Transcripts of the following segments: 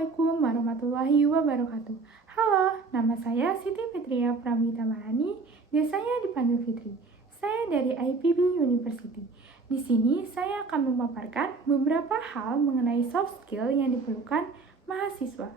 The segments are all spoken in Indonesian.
Assalamualaikum warahmatullahi wabarakatuh. Halo, nama saya Siti Fitria Pramita Marani, biasanya dipanggil Fitri. Saya dari IPB University. Di sini saya akan memaparkan beberapa hal mengenai soft skill yang diperlukan mahasiswa.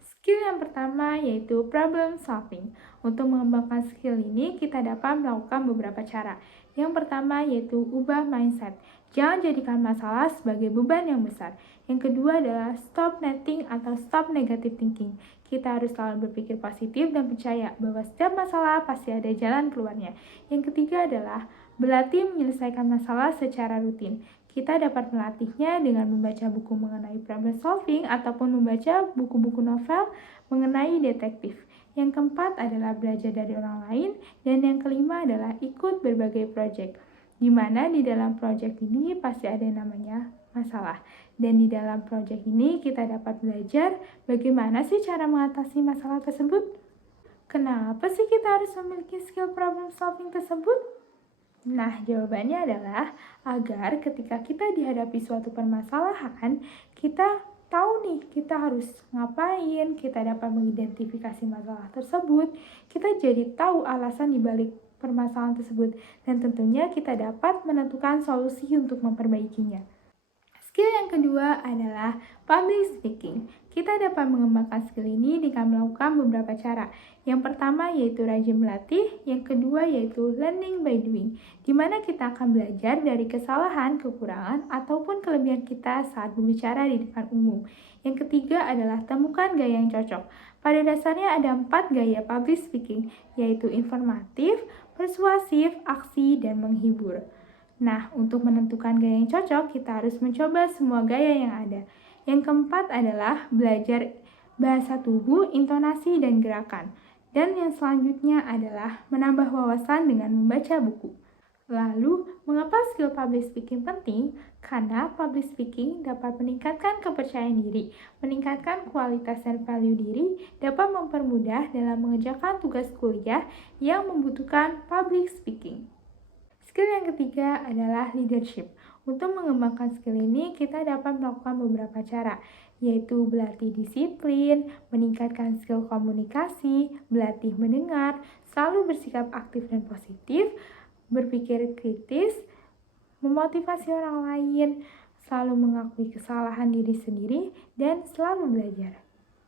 Skill yang pertama yaitu problem solving. Untuk mengembangkan skill ini, kita dapat melakukan beberapa cara. Yang pertama yaitu ubah mindset. Jangan jadikan masalah sebagai beban yang besar. Yang kedua adalah stop netting atau stop negative thinking. Kita harus selalu berpikir positif dan percaya bahwa setiap masalah pasti ada jalan keluarnya. Yang ketiga adalah berlatih menyelesaikan masalah secara rutin. Kita dapat melatihnya dengan membaca buku mengenai problem solving ataupun membaca buku-buku novel mengenai detektif. Yang keempat adalah belajar dari orang lain, dan yang kelima adalah ikut berbagai proyek. Di mana di dalam proyek ini pasti ada yang namanya masalah. Dan di dalam proyek ini kita dapat belajar bagaimana sih cara mengatasi masalah tersebut. Kenapa sih kita harus memiliki skill problem solving tersebut? Nah, jawabannya adalah agar ketika kita dihadapi suatu permasalahan, kita tahu nih kita harus ngapain, kita dapat mengidentifikasi masalah tersebut, kita jadi tahu alasan dibalik permasalahan tersebut, dan tentunya kita dapat menentukan solusi untuk memperbaikinya. Skill yang kedua adalah public speaking. Kita dapat mengembangkan skill ini dengan melakukan beberapa cara. Yang pertama yaitu rajin melatih, yang kedua yaitu learning by doing, di mana kita akan belajar dari kesalahan, kekurangan, ataupun kelebihan kita saat berbicara di depan umum. Yang ketiga adalah temukan gaya yang cocok. Pada dasarnya ada 4 gaya public speaking, yaitu informatif, persuasif, aksi, dan menghibur. Nah, untuk menentukan gaya yang cocok, kita harus mencoba semua gaya yang ada. Yang keempat adalah belajar bahasa tubuh, intonasi, dan gerakan. Dan yang selanjutnya adalah menambah wawasan dengan membaca buku. Lalu, mengapa skill public speaking penting? Karena public speaking dapat meningkatkan kepercayaan diri, meningkatkan kualitas dan value diri, dapat mempermudah dalam mengerjakan tugas kuliah yang membutuhkan public speaking. Skill yang ketiga adalah leadership. Untuk mengembangkan skill ini, kita dapat melakukan beberapa cara, yaitu berlatih disiplin, meningkatkan skill komunikasi, berlatih mendengar, selalu bersikap aktif dan positif, berpikir kritis, memotivasi orang lain, selalu mengakui kesalahan diri sendiri, dan selalu belajar.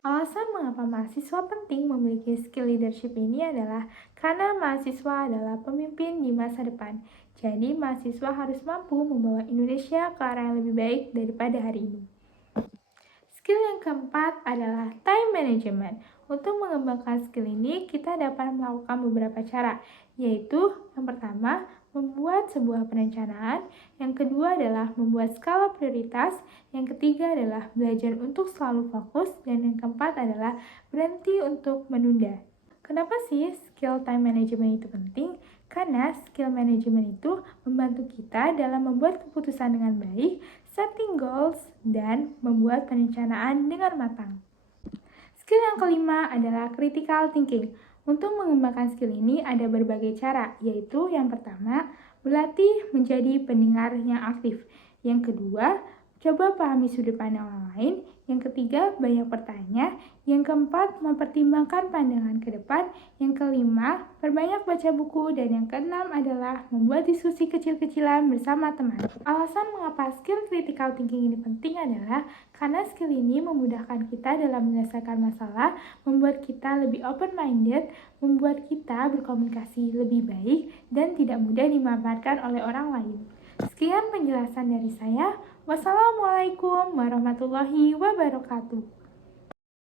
Alasan mengapa mahasiswa penting memiliki skill leadership ini adalah karena mahasiswa adalah pemimpin di masa depan. Jadi, mahasiswa harus mampu membawa Indonesia ke arah yang lebih baik daripada hari ini. Skill yang keempat adalah time management. Untuk mengembangkan skill ini, kita dapat melakukan beberapa cara, yaitu yang pertama, membuat sebuah perencanaan, yang kedua adalah membuat skala prioritas, yang ketiga adalah belajar untuk selalu fokus, dan yang keempat adalah berhenti untuk menunda. Kenapa sih skill time management itu penting? Karena skill management itu membantu kita dalam membuat keputusan dengan baik, setting goals, dan membuat perencanaan dengan matang. Skill yang kelima adalah critical thinking. Untuk mengembangkan skill ini ada berbagai cara, yaitu yang pertama, berlatih menjadi pendengar yang aktif. Yang kedua, coba pahami sudut pandang orang lain. Yang ketiga, banyak bertanya. Yang keempat, mempertimbangkan pandangan ke depan. Yang kelima, perbanyak baca buku. Dan yang keenam adalah membuat diskusi kecil-kecilan bersama teman. Alasan mengapa skill critical thinking ini penting adalah karena skill ini memudahkan kita dalam menyelesaikan masalah, membuat kita lebih open-minded, membuat kita berkomunikasi lebih baik, dan tidak mudah dimanfaatkan oleh orang lain. Sekian penjelasan dari saya. Wassalamualaikum warahmatullahi wabarakatuh.